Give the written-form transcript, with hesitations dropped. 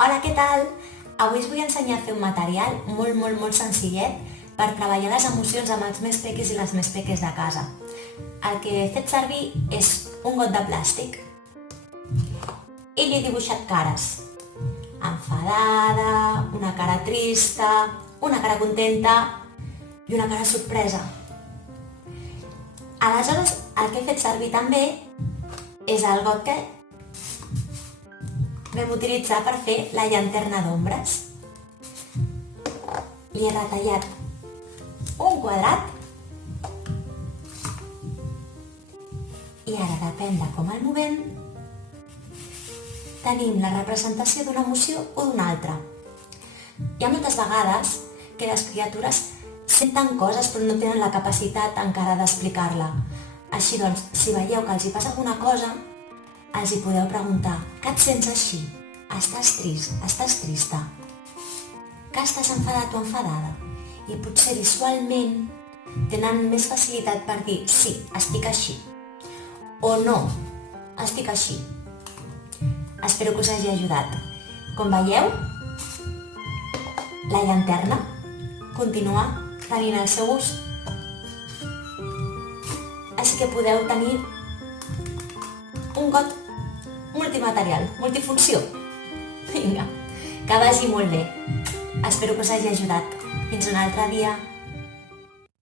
Hola, què tal? Avui us vull ensenyar a fer un material molt senzillet per treballar les emocions amb els més pequis i les més peques de casa. El que he fet servir és un got de plàstic i li he dibuixat cares. Enfadada, una cara trista, una cara contenta i una cara sorpresa. Aleshores, el que he fet servir també és el got que vam utilitzar per fer la llanterna d'ombres. Li he retallat un quadrat i ara, depèn de com el movem, tenim la representació d'una emoció o d'una altra. Hi ha moltes vegades que les criatures senten coses però no tenen la capacitat encara d'explicar-la. Així doncs, si veieu que els hi passa alguna cosa, els hi podeu preguntar: què et sents així? Estàs trist? Estàs trista? Que estàs enfadat o enfadada? I potser visualment tenen més facilitat per dir: sí, estic així, o no, estic així. Espero que us hagi ajudat. Com veieu, la llanterna continua tenint el seu ús. Així que podeu tenir un got multimaterial, multifunció. Vinga, que vagi molt bé. Espero que us hagi ajudat. Fins un altre dia.